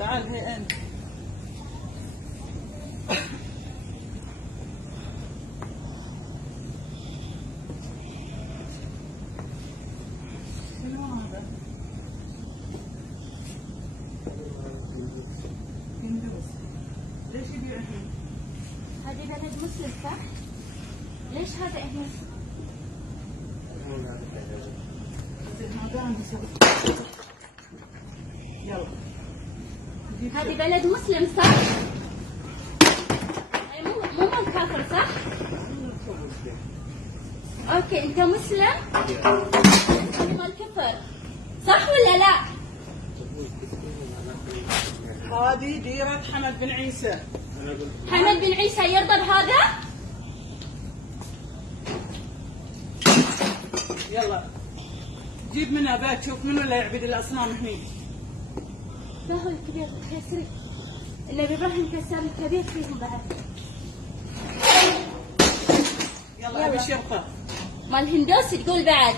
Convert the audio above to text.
تعال هي انت. شنو هذا؟ هندوس. ليش يبيع هنا؟ هذه بلد مسلم صح؟ ليش هذا هنا؟ زين هذا عندي سوق. يلا. هذه بلد مسلم صح؟ أي مو مال كافر صح؟ اوكي انت مسلم؟ هذه مال كفر صح ولا لا؟ هذه ديرة حمد بن عيسى. حمد بن عيسى يرضى بهذا؟ يلا جيب منها بيت شوف منو اللي يعبد الاصنام هني. ما هو الكبير كسري النبي ابراهيم كسر الكبير فيهم بعد. يلا ابي شرطه. مال هندوس تقول بعد.